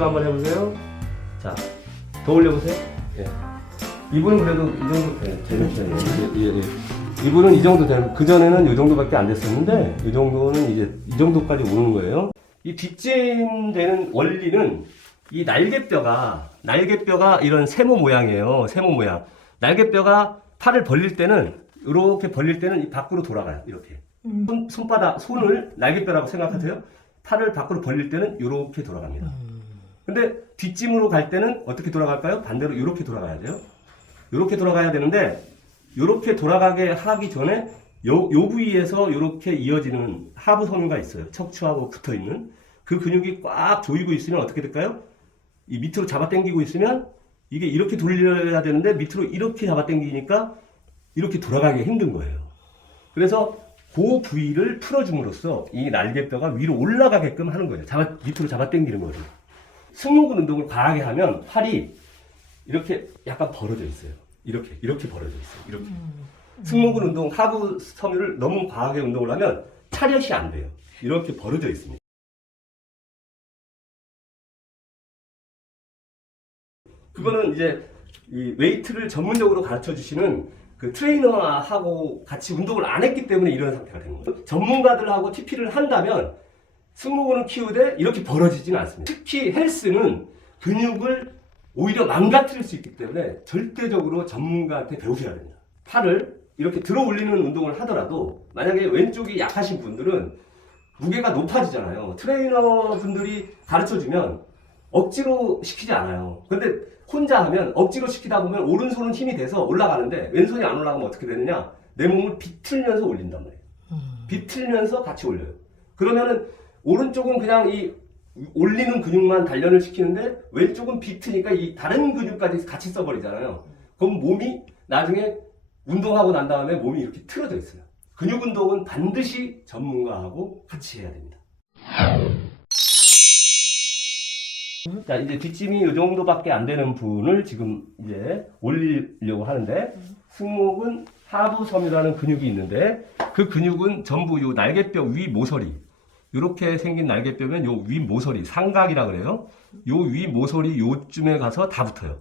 뒷짐 한번 해보세요. 자, 더 올려보세요. 예. 이분은 그래도 이 정도 되는 편이에요. 예. 이분은 이 정도 되는, 그전에는 이 정도밖에 안 됐었는데, 이 정도는 이제 이 정도까지 오는 거예요. 이 뒷짐 되는 원리는 이 날개뼈가 이런 세모 모양이에요. 세모 모양. 날개뼈가 팔을 벌릴 때는, 이렇게 벌릴 때는 이 밖으로 돌아가요. 이렇게. 손을 날개뼈라고 생각하세요. 팔을 밖으로 벌릴 때는 이렇게 돌아갑니다. 근데 뒷짐으로 갈 때는 어떻게 돌아갈까요? 반대로 이렇게 돌아가야 돼요. 이렇게 돌아가야 되는데, 이렇게 돌아가게 하기 전에 요 부위에서 이렇게 이어지는 하부 섬유가 있어요. 척추하고 붙어 있는 그 근육이 꽉 조이고 있으면 어떻게 될까요? 이 밑으로 잡아당기고 있으면 이게 이렇게 돌려야 되는데 밑으로 이렇게 잡아당기니까 이렇게 돌아가기 힘든 거예요. 그래서 그 부위를 풀어줌으로써 이 날개뼈가 위로 올라가게끔 하는 거예요. 밑으로 잡아당기는 거죠. 승모근 운동을 과하게 하면 팔이 이렇게 약간 벌어져 있어요. 이렇게 벌어져 있어요. 이렇게. 승모근 운동, 하부 섬유를 너무 과하게 운동을 하면 차렷이 안 돼요. 이렇게 벌어져 있습니다. 그거는 이제 이 웨이트를 전문적으로 가르쳐 주시는 그 트레이너하고 같이 운동을 안 했기 때문에 이런 상태가 되는 거예요. 전문가들하고 TP를 한다면 승모근을 키우되 이렇게 벌어지지는 않습니다. 특히 헬스는 근육을 오히려 망가뜨릴 수 있기 때문에 절대적으로 전문가한테 배우셔야 됩니다. 팔을 이렇게 들어 올리는 운동을 하더라도 만약에 왼쪽이 약하신 분들은 무게가 높아지잖아요. 트레이너 분들이 가르쳐 주면 억지로 시키지 않아요. 근데 혼자 하면 억지로 시키다 보면 오른손은 힘이 돼서 올라가는데 왼손이 안 올라가면 어떻게 되느냐? 내 몸을 비틀면서 올린단 말이에요. 비틀면서 같이 올려요. 그러면은 오른쪽은 그냥 이 올리는 근육만 단련을 시키는데 왼쪽은 비트니까 이 다른 근육까지 같이 써버리잖아요. 그럼 몸이 나중에 운동하고 난 다음에 몸이 이렇게 틀어져 있어요. 근육 운동은 반드시 전문가하고 같이 해야 됩니다. 자, 이제 뒷짐이 이 정도밖에 안 되는 분을 지금 이제 올리려고 하는데, 승모근 하부 섬유라는 근육이 있는데, 그 근육은 전부 요 날개뼈 위 모서리, 이렇게 생긴 날개뼈면 요 위 모서리, 상각이라 그래요. 요 위 모서리 요쯤에 가서 다 붙어요.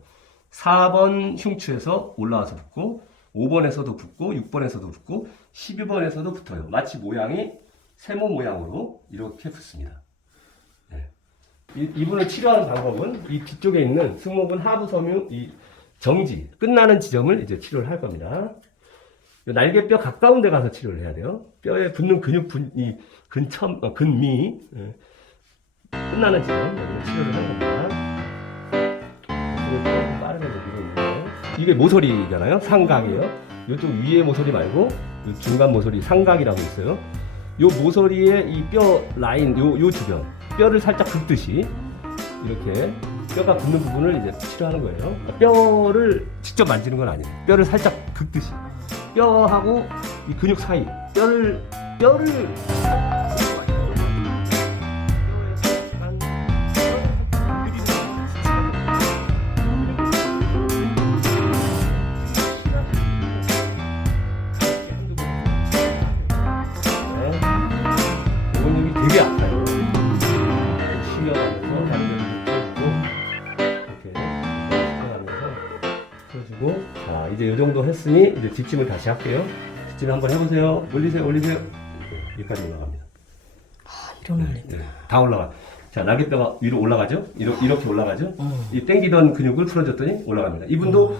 4번 흉추에서 올라와서 붙고, 5번에서도 붙고, 6번에서도 붙고, 12번에서도 붙어요. 마치 모양이 세모 모양으로 이렇게 붙습니다. 이분을 치료하는 방법은 이 뒤쪽에 있는 승모근 하부 섬유 이 정지 끝나는 지점을 이제 치료를 할 겁니다. 날개뼈 가까운 데 가서 치료를 해야 돼요. 뼈에 붙는 이 근미 끝나는 지점 여기를 치료를 하는 겁니다. 이걸 빠르게 밀고 있는데 이게 모서리잖아요. 상각이에요. 이쪽 위에 모서리 말고 이 중간 모서리 상각이라고 있어요. 요 모서리에 이 뼈 라인 요 주변 뼈를 살짝 긁듯이 이렇게 뼈가 붙는 부분을 이제 치료하는 거예요. 뼈를 직접 만지는 건 아니에요. 뼈를 살짝 긁듯이 뼈하고 이 근육 사이 뼈를 되게 아파요. 쉬어가면서 이렇게 쉬어가면서 풀어주고, 자 이제 이 정도 했으니 이제 뒷짐을 다시 할게요. 뒷짐 한번 해보세요. 올리세요. 여기까지 올라갑니다. 아, 이런 원리구나. 네, 다 올라가. 자 날개뼈가 위로 올라가죠. 이렇게 올라가죠. 이 당기던 근육을 풀어줬더니 올라갑니다. 이분도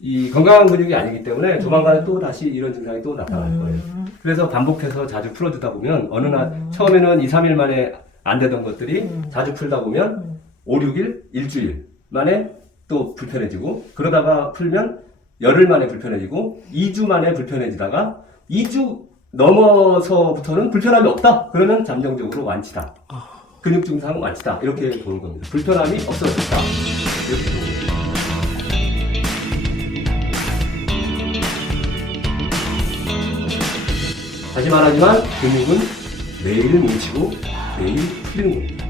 이 건강한 근육이 아니기 때문에 조만간에 또 다시 이런 증상이 또 나타날 거예요. 그래서 반복해서 자주 풀어주다 보면 어느 날 처음에는 2, 3일 만에 안 되던 것들이 자주 풀다 보면 5, 6일, 일주일 만에 또 불편해지고, 그러다가 풀면 열흘 만에 불편해지고 2주 만에 불편해지다가 2주 넘어서부터는 불편함이 없다. 그러면 잠정적으로 완치다. 근육 증상 완치다. 이렇게 보는 겁니다. 불편함이 없어졌다. 이렇게 보는 겁니다. 다시 말하지만 근육은 매일 뭉치고 매일 풀리는 겁니다.